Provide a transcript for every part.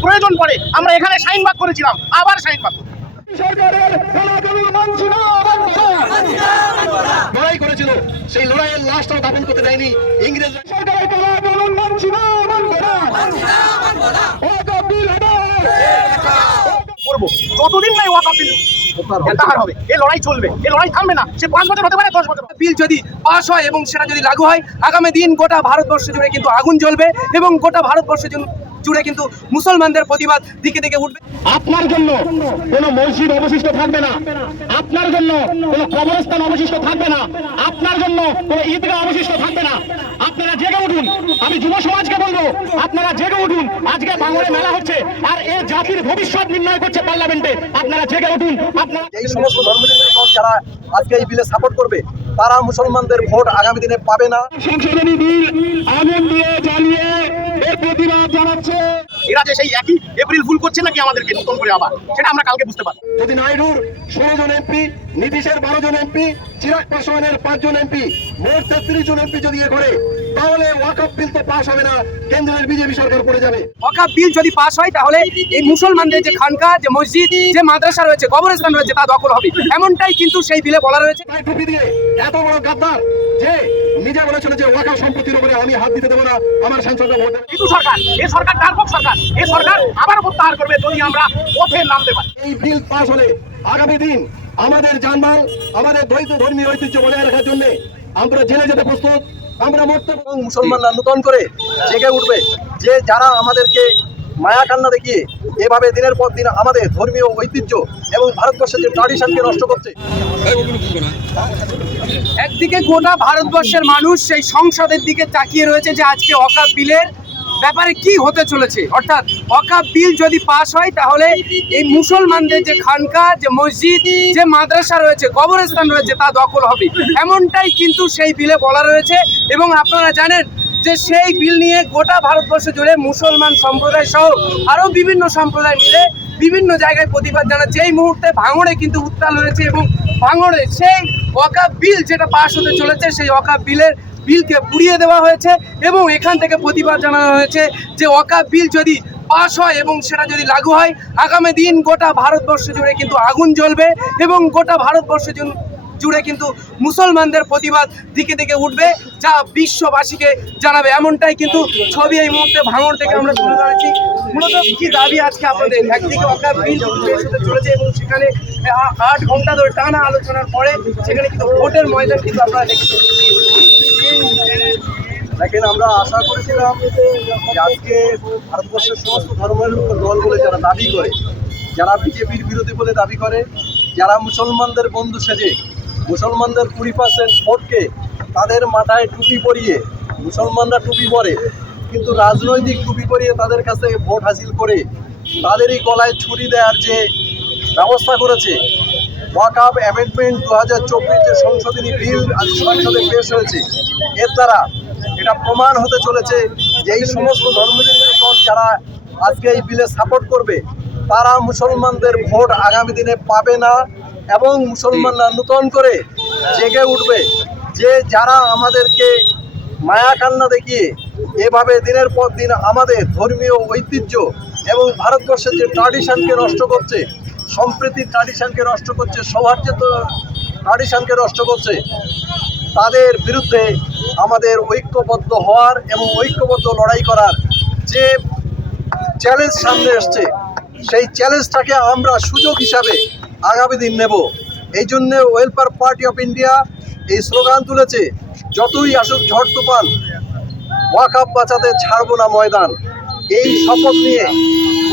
প্রয়োজন পড়ে আমরা এখানে সাইন বাক করেছিলাম আবার সাইন বাক। লড়াই করেছিল সেই লড়াইয়ের লাশটাও দাপন করতে দেয়নি ইংরেজ। করব। যতদিন ওয়াক বিল হবে এই লড়াই চলবে এই লড়াই থামবে না সে পাঁচ বছর হতে পারে দশ বছর। বিল যদি পাস হয় এবং সেটা যদি লাগু হয় আগামী দিন গোটা ভারতবর্ষ জুড়ে কিন্তু আগুন জ্বলবে এবং গোটা ভারতবর্ষ জু- জুড়ে কিন্তু মুসলমানদের প্রতিবাদ দিকে দিকে উঠবে। আপনার জন্য কোনো মসজিদ অবশিষ্ট থাকবে না। আপনার জন্য কোনো কবরস্থান অবশিষ্ট থাকবে না। আপনার জন্য কোনো ঈদগাহ অবশিষ্ট থাকবে না। আপনারা জেগে উঠুন। আমি যুব সমাজকে বলব আপনারা জেগে উঠুন। আজকে বাঙালি মেলা হচ্ছে আর এ জাতির ভবিষ্যৎ নির্ণয় করছে পার্লামেন্টে। আপনারা জেগে উঠুন। আপনারা এই সমস্ত ধর্মনিরপেক্ষ যারা আজকে এই বিলে সাপোর্ট করবে তারা মুসলমানদের ভোট আগামী দিনে পাবে না। সংশোধনী বিল আগুন দিয়ে জ্বালিয়ে প্রতিবাদ জানাচ্ছে। এরা যে সেই একই এপ্রিল ফুল করছে নাকি আমাদেরকে নতুন করে আবার? সেটা আমরা কালকে বুঝতে পারব। যদি নাইডুর ষোলো জন এমপি নীতিশের বারো জন এমপি চিরাগ পাঁচজন এমপি মোট তেত্রিশ জন এমপি যদি এ করে তাহলে বিল তো পাস হবে না কেন্দ্রের বিজেপি সরকার পড়ে যাবে। ওয়াকাফ বিল যদি পাস হয় তাহলে এই মুসলমানদের যে খানকা যে মসজিদ যে মাদ্রাসা রয়েছে কবরস্থান রয়েছে তা দখল হবে। এমনটাই কিন্তু সেই বিলে বলা রয়েছে। টুপি দিয়ে এত বড় গাদ্দার যে নিজে বলেছিল যে ওয়াকআপ সম্পত্তির উপরে আমি হাত দিতে দেবো না আমার সাংসদরা ভোট দেবে। কিন্তু সরকার এই সরকার ডার্ভক সরকার? এই সরকার আবার প্রত্যাহার করবে যদি আমরা পথে নামতে পারি। এই বিল পাস হলে আগামী দিন আমাদের জানমাল আমাদের দ্বৈত ধর্মীয় ঐতিহ্য বজায় রাখার জন্য আমরা জেলে যেতে প্রস্তুত। আমরা মরতে এবং মুসলমানরা নূতন করে জেগে উঠবে। যে যারা আমাদেরকে মায়া কান্না দেখিয়ে এভাবে দিনের পর দিন আমাদের ধর্মীয় ঐতিহ্য এবং ভারতবর্ষের যে ট্রাডিশনকে নষ্ট করছে একদিকে গোটা ভারতবর্ষের মানুষ সেই সংসদের দিকে তাকিয়ে রয়েছে যে আজকে অকাপ বিলের ব্যাপারে কি হতে চলেছে। অর্থাৎ অকাপ বিল যদি পাস হয়, তাহলে এই মুসলমানদের যে খানকা, যে মসজিদ, যে মাদ্রাসা রয়েছে, কবরস্থান রয়েছে, তা দখল হবে। এমনটাই কিন্তু সেই বিলে বলা রয়েছে এবং আপনারা জানেন যে সেই বিল নিয়ে গোটা ভারতবর্ষ জুড়ে মুসলমান সম্প্রদায় সহ আরও বিভিন্ন সম্প্রদায় মিলে বিভিন্ন জায়গায় প্রতিবাদ জানাচ্ছে। এই মুহূর্তে ভাঙড়ে কিন্তু উত্তাল হয়েছে এবং ভাঙড়ে সেই ওয়াকাপ বিল যেটা পাশ হতে চলেছে, সেই ওয়াকাপ বিলের বিলকে পুড়িয়ে দেওয়া হয়েছে এবং এখান থেকে প্রতিবাদ জানানো হয়েছে যে ওয়াকাপ বিল যদি পাশ হয় এবং সেটা যদি লাগু হয়, আগামী দিন গোটা ভারতবর্ষ জুড়ে কিন্তু আগুন জ্বলবে এবং গোটা ভারতবর্ষ জুড়ে কিন্তু মুসলমানদের প্রতিবাদ দিকে দিকে উঠবে, যা বিশ্ববাসীকে জানাবে। এমনটাই কিন্তু ছবি এই মুহূর্তে ভাঙড় থেকে আমরা তুলে ধরেছি। মূলত কি দাবি আজকে আপনাদের? একদিকে অকাপ বিল চলেছে এবং সেখানে আট ঘণ্টা ধরে টানা আলোচনার পরে সেখানে কিন্তু ভোটের ময়দান কিন্তু আপনারা দেখেন, আমরা আশা করেছিলাম যে আজকে ভারতবর্ষের সমস্ত ধর্মের দল বলে যারা দাবি করে, যারা বিজেপির বিরোধী বলে দাবি করে, যারা মুসলমানদের বন্ধু সেজে মুসলমানদের কুড়ি পার্সেন্ট ভোটকে তাদের মাথায় টুপি পরিয়ে, মুসলমানরা টুপি পরে, কিন্তু রাজনৈতিক টুপি পরিয়ে তাদের কাছে ভোট হাসিল করে তাদেরই গলায় ছুরি দেওয়ার যে ব্যবস্থা করেছে ওয়াকআপ অ্যামেন্ডমেন্ট দু হাজার চব্বিশ যে সংশোধনী বিল আজ সংসদে পেশ হয়েছে, এর দ্বারা এটা প্রমাণ হতে চলেছে যে এই সমস্ত ধর্মনিরপেক্ষ যারা আজকে এই বিলে সাপোর্ট করবে, তারা মুসলমানদের ভোট আগামী দিনে পাবে না। এবং মুসলমানরা নূতন করে জেগে উঠবে। যে যারা আমাদেরকে মায়া কান্না দেখিয়ে এভাবে দিনের পর দিন আমাদের ধর্মীয় ঐতিহ্য এবং ভারতবর্ষের যে ট্রাডিশনকে নষ্ট করছে, সম্প্রীতির ট্রাডিশনকে নষ্ট করছে সবার সৌহার্দ্য ট্রাডিশনকে নষ্ট করছে, তাদের বিরুদ্ধে আমাদের ঐক্যবদ্ধ হওয়ার এবং ঐক্যবদ্ধ লড়াই করার যে চ্যালেঞ্জ সামনে এসছে সেই চ্যালেঞ্জটাকে আমরা সুযোগ হিসাবে আগামী দিন নেব। এই জন্যে ওয়েলফেয়ার পার্টি অফ ইন্ডিয়া এই স্লোগান তুলেছে, যতই আসুক ঝড় তুফান, ওয়াকাপ বাঁচাতে ছাড়বো না ময়দান। এই শপথ নিয়ে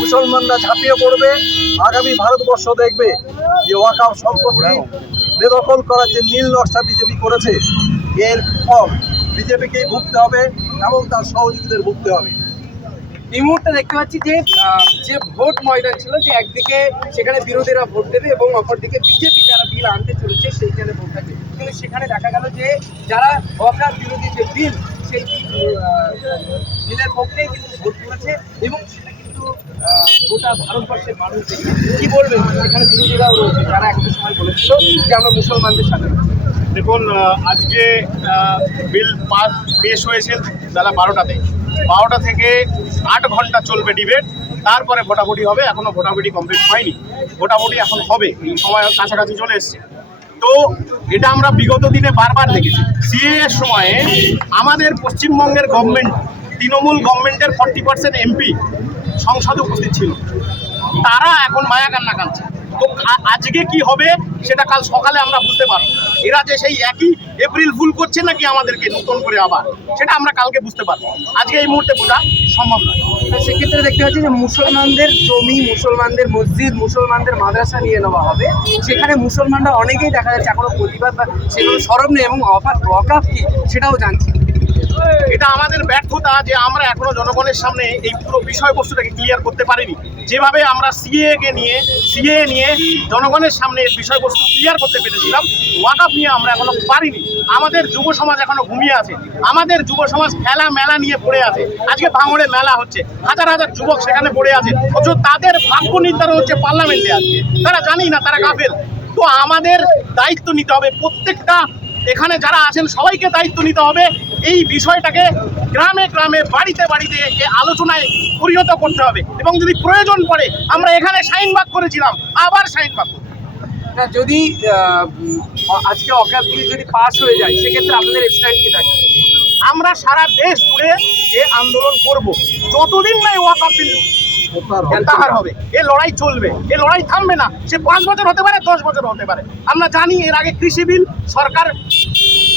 মুসলমানরা ঝাঁপিয়ে পড়বে, আগামী ভারতবর্ষ দেখবে যে ওয়াকাপ সম্পত্তি বেদখল করার যে নীল নকশা বিজেপি করেছে, এর ফল বিজেপিকেই ভুগতে হবে এবং তার সহযোগীদের ভুগতে হবে। এই মুহূর্তে দেখতে পাচ্ছি যে যে ভোট ময়দান ছিল, যে একদিকে সেখানে বিরোধীরা ভোট দেবে এবং অপরদিকে বিজেপি যারা বিল আনতে চলেছে, সেইখানে ভোট দেবে কিন্তু সেখানে দেখা গেল যে যারা অকার বিরোধী যে বিল, সেই বিলের পক্ষেই কিন্তু ভোট করেছে এবং সেটা কিন্তু গোটা ভারতবর্ষের মানুষ। কি বলবেন? সেখানে বিরোধীরাও রয়েছে, যারা একটা সময় বলেছিল যে আমরা মুসলমানদের সাথে দেখুন আজকে বিল পাস, পেশ হয়েছে বেলা বারোটাতে। বারোটা থেকে আট ঘণ্টা চলবে ডিবেট তারপরে ভোটাভুটি হবে, এখনও ভোটাভুটি কমপ্লিট হয়নি। ভোটাভুটি এখন হবে এই সময় কাছাকাছি চলে এসছে। তো এটা আমরা বিগত দিনে বারবার দেখেছি। সিএ এর সময়ে আমাদের পশ্চিমবঙ্গের গভর্নমেন্ট তৃণমূল গভর্নমেন্টের ফর্টি পার্সেন্ট এমপি সংসদে উপস্থিত ছিল। তারা এখন মায়া কান্না কাঁদছে। তো আজকে কি হবে, সেটা কাল সকালে আমরা বুঝতে পারব। এরা যে সেই একই এপ্রিল ফুল করছে নাকি আমাদেরকে নতুন করে আবার? সেটা আমরা কালকে বুঝতে পারব। আজকে এই মুহূর্তে বোঝা সম্ভব নয়। সেক্ষেত্রে দেখতে পাচ্ছি যে মুসলমানদের জমি, মুসলমানদের মসজিদ, মুসলমানদের মাদ্রাসা নিয়ে নেওয়া হবে। সেখানে মুসলমানরা অনেকেই দেখা যাচ্ছে এখনও প্রতিবাদ বা সেগুলো সরব নেই এবং অকাপ কি সেটাও জানছি। এটা আমাদের ব্যর্থতা যে আমরা এখনও জনগণের সামনে এই পুরো বিষয়বস্তুটাকে ক্লিয়ার করতে পারিনি। যেভাবে আমরা সিএ কে নিয়ে সিএ নিয়ে জনগণের সামনে বিষয়বস্তু ক্লিয়ার করতে পেরেছিলাম ওয়াকাপ নিয়ে আমরা এখনও পারিনি। আমাদের যুব সমাজ এখনও ঘুমিয়ে আছে। আমাদের যুব সমাজ খেলা মেলা নিয়ে পড়ে আছে। আজকে ভাঙড়ে মেলা হচ্ছে। হাজার হাজার যুবক সেখানে পড়ে আছে। অথচ তাদের ভাগ্য নির্ধারণ হচ্ছে পার্লামেন্টে আজকে। তারা জানি না, তারা কাফের। তো আমাদের দায়িত্ব নিতে হবে। প্রত্যেকটা এখানে যারা আছেন সবাইকে দায়িত্ব নিতে হবে। এই বিষয়টাকে গ্রামে গ্রামে বাড়িতে বাড়িতে এ আলোচনায় পরিণত করতে হবে। এবং যদি প্রয়োজন পড়ে আমরা এখানে সাইনবাগ করেছিলাম আবার সাইনবাগ করব। না যদি আজকে বিল যদি পাস হয়ে যায় সেক্ষেত্রে আপনাদের স্ট্যান্ড কি থাকে আমরা সারা দেশ জুড়ে এ আন্দোলন করব। যতদিন না এই ওয়াকাপ বিল প্রত্যাহার হবে এ লড়াই চলবে এ লড়াই থামবে না সে পাঁচ বছর হতে পারে দশ বছর হতে পারে। আমরা জানি এর আগে কৃষি বিল সরকার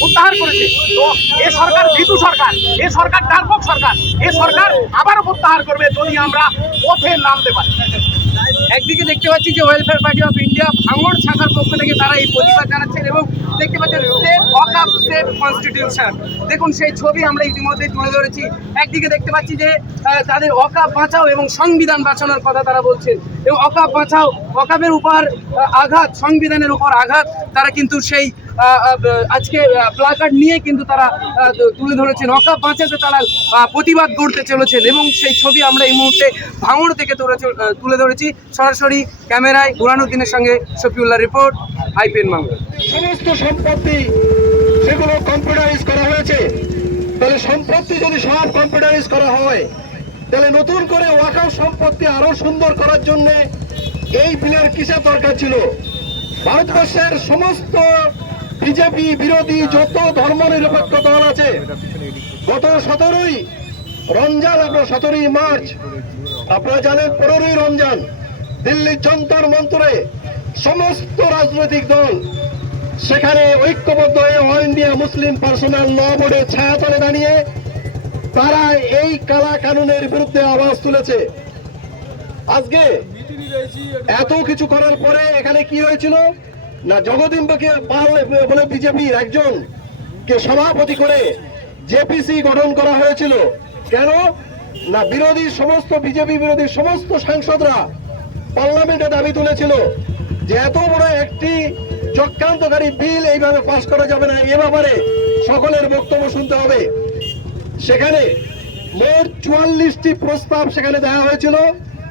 প্রত্যাহার করেছে। তো এ সরকার ভীতু সরকার, এ সরকার ডারপক সরকার, এ সরকার আবারও প্রত্যাহার করবে যদি আমরা পথে নামতে পারি। একদিকে দেখতে পাচ্ছি যে ওয়েলফেয়ার পার্টি অফ ইন্ডিয়া ভাঙড় শাখার পক্ষ থেকে তারা এই প্রতিবাদ জানাচ্ছেন এবং দেখতে পাচ্ছেন কনস্টিটিউশন দেখুন, সেই ছবি আমরা ইতিমধ্যে তুলে ধরেছি। একদিকে দেখতে পাচ্ছি যে তাদের অকাপ বাঁচাও এবং সংবিধান বাঁচানোর কথা তারা বলছেন। এবং অকাপ বাঁচাও, অকাপের উপর আঘাত, সংবিধানের উপর আঘাত, তারা কিন্তু সেই আজকে প্লাকার্ড নিয়ে কিন্তু তারা তুলে ধরেছেন। অকাপ বাঁচাতে তারা প্রতিবাদ করতে চলেছেন এবং সেই ছবি আমরা এই মুহূর্তে ভাঙড় থেকে তুলে ধরেছি। সরাসরি ক্যামেরায় বুরানুদ্দিনের সঙ্গে শফিউল্লাহ রিপোর্ট, আইপিএন বাংলা। সমস্ত সম্পত্তি সেগুলো কম্পিউটারাইজ করা হয়েছে, তাহলে সম্পত্তি যদি সব কম্পিউটারাইজ করা হয়, তাহলে নতুন করে ওয়াকাফ সম্পত্তি আরও সুন্দর করার জন্য এই বিলের কিসের দরকার ছিল? ভারতবর্ষের সমস্ত বিজেপি বিরোধী যত ধর্মনিরপেক্ষ দল আছে, গত সতেরোই রমজান, আপনার সতেরোই মার্চ, আপনারা জানেন পনেরোই রমজান, দিল্লির যন্তর মন্তরে সমস্ত রাজনৈতিক দল সেখানে ঐক্যবদ্ধ হয়ে all India Muslim personal law বোর্ডের ছায়াতলে দাঁড়িয়ে তারা এই কালা কানুনের বিরুদ্ধে আওয়াজ তুলেছে। আজকে এত কিছু করার পরে এখানে কি হয়েছিল? না, জগদিম্বকে পাল বলে বিজেপির একজন কে সভাপতি করে জেপিসি গঠন করা হয়েছিল। কেন? না, বিরোধী সমস্ত, বিজেপি বিরোধী সমস্ত সাংসদরা পার্লামেন্টে দাবি তুলেছিল যে এত বড় একটি চক্রান্তকারী বিল এইভাবে পাশ করা যাবে না, এ ব্যাপারে সকলের বক্তব্য শুনতে হবে। সেখানে মোট চুয়াল্লিশটি প্রস্তাব সেখানে দেওয়া হয়েছিল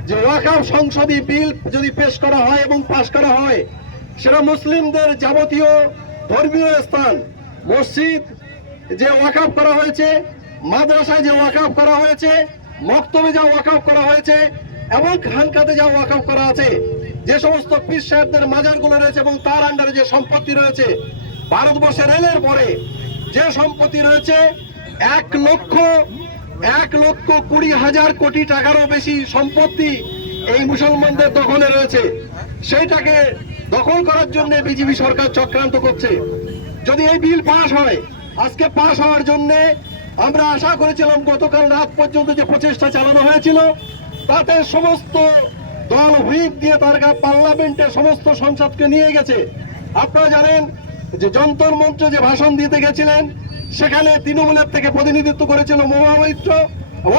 যে ওয়াকাফ সংসদী বিল যদি পেশ করা হয় এবং পাশ করা হয় সেটা মুসলিমদের যাবতীয় ধর্মীয় স্থান, মসজিদ যে ওয়াকাফ করা হয়েছে, মাদ্রাসায় যে ওয়াকাফ করা হয়েছে, মক্তবে যা ওয়াকাফ করা হয়েছে এবং খানকাতে যা ওয়াকাফ করা আছে, যে সমস্ত পীর সাহেবদের মাজারগুলো রয়েছে এবং তার আন্ডারে যে সম্পত্তি রয়েছে, ভারতবর্ষে রেলের পরে যে সম্পত্তি রয়েছে, এক লক্ষ এক লক্ষ কুড়ি হাজার কোটি টাকারও বেশি সম্পত্তি এই মুসলমানদের দখলে রয়েছে। সেইটাকে দখল করার জন্য বিজেপি সরকার চক্রান্ত করছে। যদি এই বিল পাশ হয়, আজকে পাশ হওয়ার জন্য আমরা আশা করেছিলাম গতকাল রাত পর্যন্ত যে প্রচেষ্টা চালানো হয়েছিল, তাতে সমস্ত দল হুইপ দিয়ে তার পার্লামেন্টে সমস্ত সংসদকে নিয়ে গেছে। আপনারা জানেন যে যন্তর মন্ত্র যে ভাষণ দিতে গেছিলেন, সেখানে তৃণমূলের থেকে প্রতিনিধিত্ব করেছিল মহুয়া মৈত্র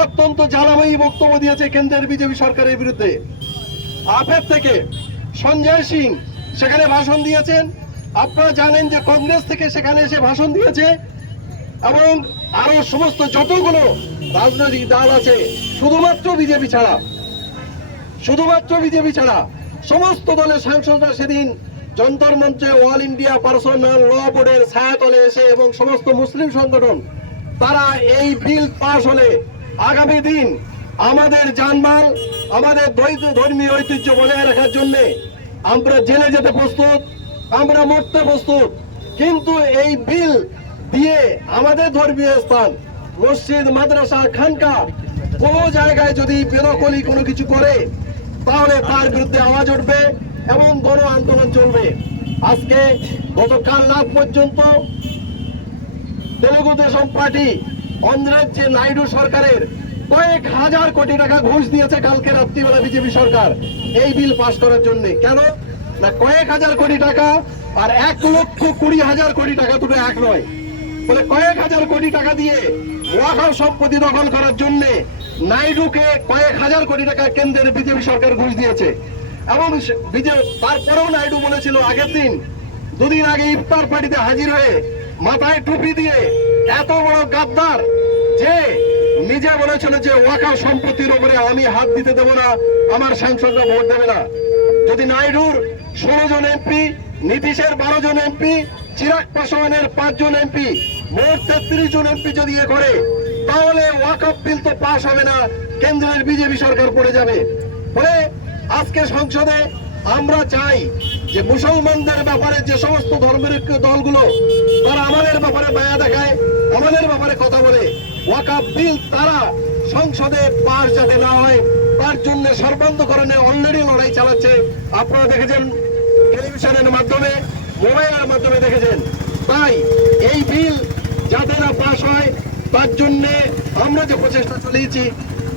অত্যন্ত জ্বালাময়ী বক্তব্য দিয়েছে কেন্দ্রের বিজেপি সরকারের বিরুদ্ধে। আপের থেকে সঞ্জয় সিং সেখানে ভাষণ দিয়েছেন। আপনারা জানেন যে কংগ্রেস থেকে সেখানে এসে ভাষণ দিয়েছে এবং আরও সমস্ত যতগুলো রাজনৈতিক দল আছে, শুধুমাত্র বিজেপি ছাড়া, শুধুমাত্র বিজেপি ছাড়া, সমস্ত দলের সাংসদরা সেদিন যন্তর মঞ্চে অল ইন্ডিয়া পার্সোনাল ল বোর্ডের ছায়াতলে এসে এবং সমস্ত মুসলিম সংগঠন, তারা এই বিল পাশ হলে আগামী দিন আমাদের জানমাল, আমাদের ধর্মীয় ঐতিহ্য বজায় রাখার জন্য আমরা জেলে যেতে প্রস্তুত, আমরা মরতে প্রস্তুত। কিন্তু এই বিল দিয়ে আমাদের ধর্মীয় স্থান, মসজিদ, মাদ্রাসা খানকা কোন জায়গায় যদি বেদখলি কোনো কিছু করে, তাহলে তার বিরুদ্ধে আওয়াজ উঠবে এবং গণ আন্দোলন চলবে। আজকে গতকাল রাত পর্যন্ত তেলুগু দেশম পার্টি, অন্ধ্রের যে নাইডু সরকারের কয়েক হাজার কোটি টাকা ঘুষ দিয়েছে কালকে রাত্রিবেলা বিজেপি সরকার। এই বিল পাশ করার জন্য। কেন? না, কয়েক হাজার কোটি টাকা আর এক লক্ষ কুড়ি হাজার কোটি টাকা দুটো এক নয়। বলে কয়েক হাজার কোটি টাকা দিয়ে ওয়াকার সম্পত্তি দখল করার জন্য নাইডুকে কয়েক হাজার কোটি টাকা কেন্দ্রের বিজেপি সরকার ঘুষ দিয়েছে। এবং তারপরেও নাইডু বলেছিল আগের দিন, দুদিন আগে ইফতার পার্টিতে হাজির হয়ে মাথায় টুপি দিয়ে এত বড় গাদ্দার যে নিজে বলেছিল যে ওয়াকা সম্পত্তির উপরে আমি হাত দিতে দেব না, আমার সাংসদরা ভোট দেবে না। যদি নাইডুর ষোলো জন এমপি, নীতিশের বারো জন এমপি, চিরাগ পাসওয়ানের পাঁচ জন এমপি, মোট তেত্রিশ জন এমপি যদি এ করে, তাহলে ওয়াকআপ বিল তো পাশ হবে না, কেন্দ্রের বিজেপি সরকার পড়ে যাবে। ফলে আজকে সংসদে আমরা চাই যে মুসলমানদের ব্যাপারে যে সমস্ত ধর্মের দলগুলো, তারা আমাদের ব্যাপারে মায়া দেখায়, আমাদের ব্যাপারে কথা বলে। ওয়াকাপ বিল তারা সংসদে পাশ যাতে না হয়, তার জন্য সর্বান্তকরণে অলরেডি লড়াই চালাচ্ছে। আপনারা দেখেছেন টেলিভিশনের মাধ্যমে, মোবাইলের মাধ্যমে দেখেছেন। তাই এই বিল যাতে না পাশ হয়, তার জন্য আমরা যে প্রচেষ্টা চালিয়েছি,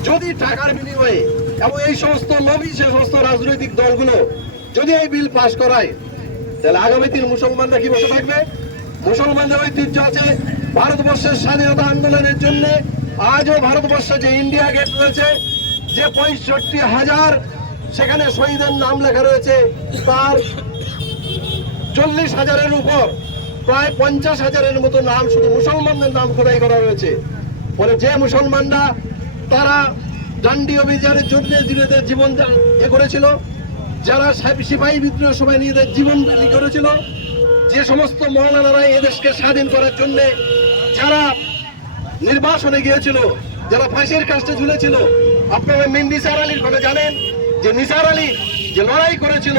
যদি টাকার বিনিময়ে এবং এই সমস্ত লবি, সে সমস্ত রাজনৈতিক দলগুলো যদি এই বিল পাশ করায়, তাহলে আগামী দিন মুসলমানরা কি বসে থাকবে? মুসলমানদের ঐতিহ্য আছে ভারতবর্ষের স্বাধীনতা আন্দোলনের জন্য আজও ভারতবর্ষে যে ইন্ডিয়া গেট রয়েছে, যে পঁয়ষট্টি হাজার সেখানে শহীদের নাম লেখা রয়েছে, তার চল্লিশ হাজারের উপর, প্রায় পঞ্চাশ হাজারের মতো নাম শুধু মুসলমানদের নাম খোদাই করা রয়েছে ফলে যে মুসলমানরা, তারা ডান্ডি অভিযানের জন্য নিজেদের জীবন এ করেছিল, যারা সিপাহী বিদ্রোহের সময় নিজেদের জীবন করেছিল, যে সমস্ত মৌলানারা এদেশকে স্বাধীন করার জন্য যারা নির্বাসনে গিয়েছিল, যারা ফাঁসির কাজটা ঝুলেছিল। আপনারা মিন নিসার আলীর কথা জানেন যে নিসার আলী যে লড়াই করেছিল,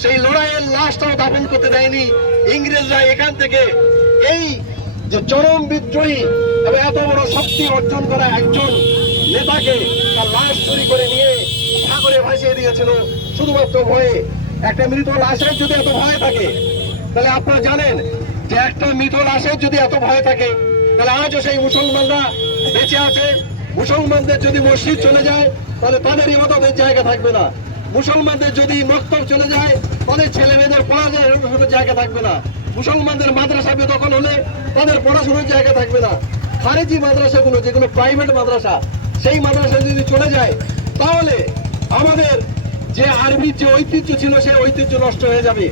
সেই লড়াইয়ের লাশটাও দাপন করতে দেয়নি। ইংরেজরা এখান থেকে এই যে চরম বিদ্রোহী এবং এত বড় শক্তি অর্জন করা একজন নেতাকে তার লাশ চুরি করে নিয়ে সাগরে ভাসিয়ে দিয়েছিল। শুধুমাত্র ভয়ে একটা মৃত লাশের যদি এত ভয় থাকে, তাহলে আপনারা জানেন যে একটা মৃত লাশের যদি এত ভয় থাকে তাহলে আজও সেই মুসলমানরা বেঁচে আছে। মুসলমানদের যদি মসজিদ চলে যায়, তাহলে তাদের ইবাদতের জায়গা থাকবে না। মুসলমানদের যদি মক্তব চলে যায়, তাদের ছেলে মেয়েদের পড়াশোনার জায়গা থাকবে না। মুসলমানদের মাদ্রাসা বেদখল হলে তাদের পড়াশোনার জায়গা থাকবে না। খারেজি মাদ্রাসাগুলো যেগুলো প্রাইভেট মাদ্রাসা, সেই মাদ্রাসা যদি চলে যায়, তাহলে আমাদের যে আরবির যে ঐতিহ্য ছিল, সেই ঐতিহ্য নষ্ট হয়ে যাবে।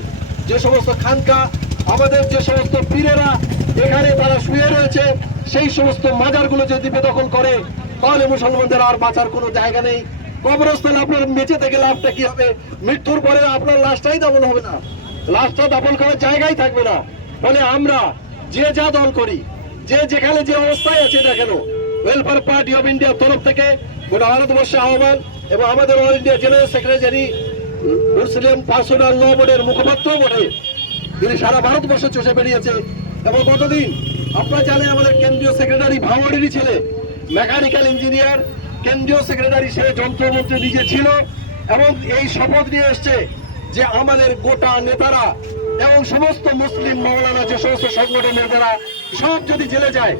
যে সমস্ত খানকা, আমাদের যে সমস্ত পীরেরা এখানে তারা শুয়ে রয়েছে, সেই সমস্ত মাজারগুলো যদি বেদখল করে, তাহলে মুসলমানদের আর বাঁচার কোনো জায়গা নেই। কবরস্থানে আপনার বেঁচে থেকে লাভটা কি হবে? মৃত্যুর পরে আপনার লাশটাই দাপন হবে না। লাশটা দাপন করার জায়গাই থাকবে না। ফলে আমরা যে যা দল করি, যে যেখানে যে অবস্থায় আছে না কেন ওয়েলফেয়ার পার্টি অফ ইন্ডিয়ার তরফ থেকে গোটা ভারতবর্ষে আহ্বান এবং আমাদের all India general secretary Muslim personal law বোর্ডের মুখপাত্র বটে তিনি সারা ভারতবর্ষে চষে বেরিয়েছে। এবং গতদিন আপনারা জানেন আমাদের কেন্দ্রীয় সেক্রেটারি ভাওয়ারিরই ছেলে, মেকানিক্যাল ইঞ্জিনিয়ার, কেন্দ্রীয় সেক্রেটারি সে যন্ত্রমন্ত্রী নিজে ছিল এবং এই শপথ নিয়ে এসছে যে আমাদের গোটা নেতারা এবং সমস্ত মুসলিম মৌলানা যে সমস্ত সংগঠনের নেতারা সব যদি জেলে যায়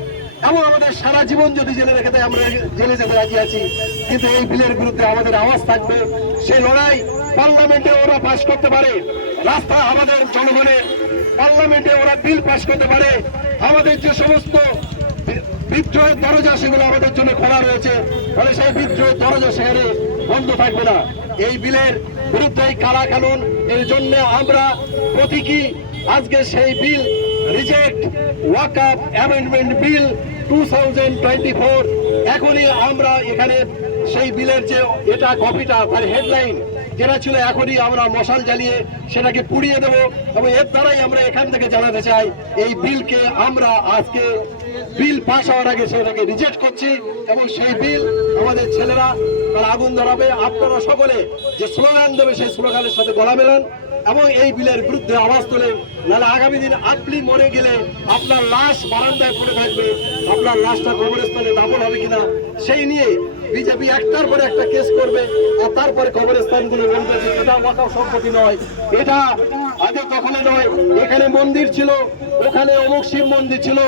এবং আমাদের সারা জীবন যদি জেলে রেখে দেয়, আমরা জেলে যেতে রাজি আছি। কিন্তু এই বিলের বিরুদ্ধে আমাদের আওয়াজ থাকবে। সেই লড়াই পার্লামেন্টে ওরা পাশ করতে পারে। রাস্তা আমাদের জনগণের পার্লামেন্টে ওরা বিল পাশ করতে পারে। আমাদের যে সমস্ত বিদ্রোহের দরজা সেগুলো আমাদের জন্য খোলা রয়েছে। ফলে সেই বিদ্রোহের দরজা সেখানে বন্ধ থাকবে না। এই বিলের বিরুদ্ধে এই কালা কানুন, এর জন্য আমরা প্রতীকী আজকে সেই bill reject, ওয়াকআপ amendment bill two thousand twenty four. এখনই আমরা এখানে সেই বিলের যে এটা কপিটা তার হেডলাইন যেটা ছিল এখনই আমরা মশাল জ্বালিয়ে সেটাকে পুড়িয়ে দেব এবং এর দ্বারাই আমরা এখান থেকে জানাতে চাই, এই বিলকে আমরা আজকে বিল পাস হওয়ার আগে সেটাকে রিজেক্ট করছি এবং সেই বিল আমাদের ছেলেরা তারা আগুন ধরাবে। আপনারা সকলে যে স্লোগান দেবে সেই স্লোগানের সাথে গলা মেলান এবং এই বিলের বিরুদ্ধে আওয়াজ তোলেন। নাহলে আগামী দিন আপনি মরে গেলে আপনার লাশ বারান্দায় পড়ে থাকবে। আপনার লাশটা কবরস্থানে দাফন হবে কিনা, সেই নিয়ে বিজেপি একটার পরে একটা কেস করবে, আর তারপরে কবরস্থানগুলো বলবে যে এটা ওয়াকাও সম্পত্তি নয়, এটা আগে কখনো নয়। এখানে মন্দির ছিল, ওখানে অমুক শিব মন্দির ছিল,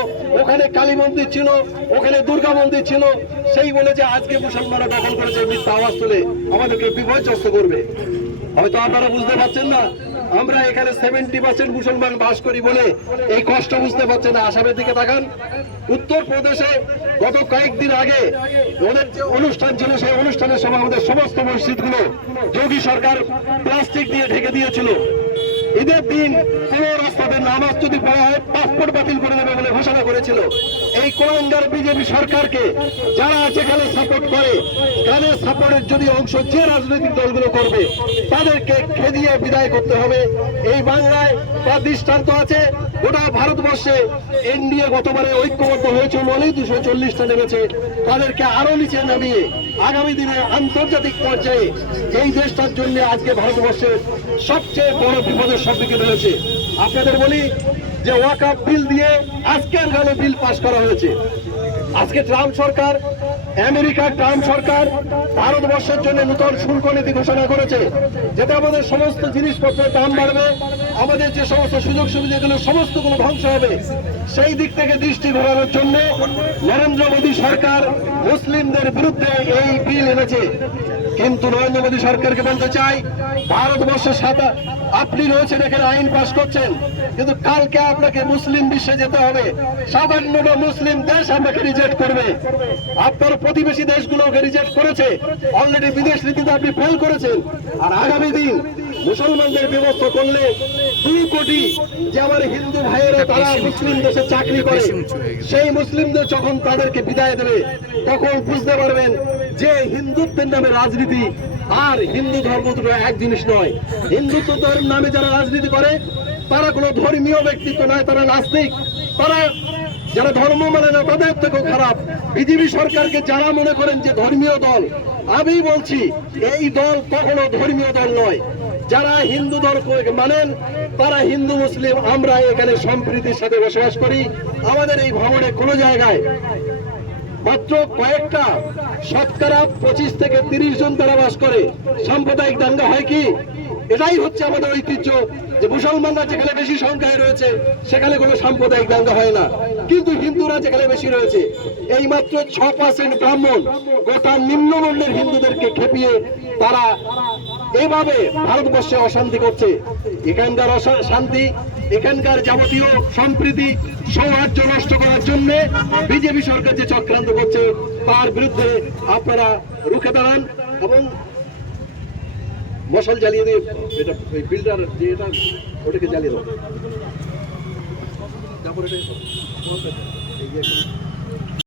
ওখানে কালী মন্দির ছিল, ওখানে দুর্গা মন্দির ছিল। সেই বলে যে আজকে মুসলমানরা দখল করেছে, মিথ্যা আওয়াজ তুলে আমাদেরকে বিপর্যস্ত করবে। হয়তো আপনারা বুঝতে পারছেন না, আমরা এখানে সেভেন্টি পার্সেন্ট মুসলমান বাস করি বলে এই কষ্ট বুঝতে পারছেন না। আসামের দিকে তাকান। উত্তরপ্রদেশে গত কয়েকদিন আগে ওদের যে অনুষ্ঠান ছিল, সেই অনুষ্ঠানের সময় আমাদের সমস্ত মসজিদগুলো যোগী সরকার প্লাস্টিক দিয়ে ঢেকে দিয়েছিল। ঈদের দিন কোন রাস্তাতে নামাজ যদি পড়া হয় পাসপোর্ট বাতিল করে দেবে বলে ঘোষণা করেছিল। এই কোলাঙ্গার বিজেপি সরকারকে যারা যেখানে সাপোর্ট করে তাদের সাপোর্টের যদি অংশ যে রাজনৈতিক দলগুলো করবে, তাদেরকে খেদিয়ে বিদায় করতে হবে। এই বাংলায় তার দৃষ্টান্ত আছে, গোটা ভারতবর্ষে এনডিএ গতবারে ঐক্যবদ্ধ হয়েছে বলেই দুশো চল্লিশটা নেমেছে। তাদেরকে আরও নিচে নামিয়ে আগামী দিনে আন্তর্জাতিক পর্যায়ে এই দেশটার জন্য আজকে ভারতবর্ষের সবচেয়ে বড় বিপদের সম্মুখীন হয়েছে আপনাদের বলি যে ওয়াকাপ বিল দিয়ে আজকের গানে বিল পাশ করা হয়েছে। আজকে ট্রাম্প সরকার, আমেরিকার ট্রাম্প সরকার ভারতবর্ষের জন্য নতুন শুল্ক নীতি ঘোষণা করেছে যেটা আমাদের সমস্ত জিনিসপত্রের দাম বাড়বে, আমাদের যে সমস্ত সুযোগ সুবিধাগুলো সমস্ত সমস্তগুলো ধ্বংস হবে। সেই দিক থেকে দৃষ্টি ঘোরানোর জন্য নরেন্দ্র মোদী সরকার মুসলিমদের বিরুদ্ধে এই বিল এনেছে। কিন্তু নরেন্দ্র মোদী সরকারকে বলতে চাই ভারতবর্ষের সাথে আপনি রয়েছেন, এখানে আইন পাস করছেন, কিন্তু কালকে আপনাকে মুসলিম বিশ্বে যেতে হবে। সামান্য মুসলিম দেশ আপনাকে রিজেক্ট করবে। আপনার প্রতিবেশী দেশগুলোকে রিজেক্ট করেছে। অলরেডি বিদেশ নীতিতে আপনি ফেল করেছেন। আর আগামী দিন মুসলমানদের ব্যবস্থা করলে দুই কোটি যে আমার হিন্দু ভাইয়েরা তারা মুসলিম দেশে চাকরি করে সেই মুসলিমদের যখন তাদেরকে বিদায় দেবে তখন বুঝতে পারবেন যে হিন্দুত্বের নামে রাজনীতি আর হিন্দু ধর্ম দুটো এক জিনিস নয়। হিন্দুত্ব ধর্ম নামে যারা রাজনীতি করে তারা কোনো ধর্মীয় ব্যক্তিত্ব নয় তারা নাস্তিক। তারা যারা ধর্ম মানে না তাদের থেকেও খারাপ। বিজেপি সরকারকে যারা মনে করেন যে ধর্মীয় দল আমি বলছি এই দল কখনো ধর্মীয় দল নয়। যারা হিন্দু ধর্ম মানেন, তারা হিন্দু, মুসলিম, আমরা এখানে সম্প্রীতির সাথে বসবাস করি। আমাদের এই ভবনে কোনো জায়গায় মাত্র কয়েকটা শতকরা পঁচিশ থেকে তিরিশ জন তারা বাস করে। সাম্প্রদায়িক দাঙ্গা হয় কি? এটাই হচ্ছে আমাদের ঐতিহ্য যে মুসলমানরা যেখানে বেশি সংখ্যায় রয়েছে, সেখানে কোনো সাম্প্রদায়িক দাঙ্গা হয় না। কিন্তু হিন্দুরা যেখানে বেশি রয়েছে এই মাত্র ছ পার্সেন্ট ব্রাহ্মণ গোটা নিম্নবর্ণের হিন্দুদেরকে খেপিয়ে তারা এভাবে ভারতবর্ষে অশান্তি করছে। এখানকার শান্তি, এখানকার যাবতীয় সম্প্রীতি, সৌহার্দ্য নষ্ট করার জন্য বিজেপি সরকার যে চক্রান্ত করছে, তার বিরুদ্ধে আপনারা রুখে দাঁড়ান এবং মশাল জ্বালিয়ে দিয়ে এটা ওই বিল্ডার যে এটা, ওটাকে জ্বালিয়ে দাও। তারপর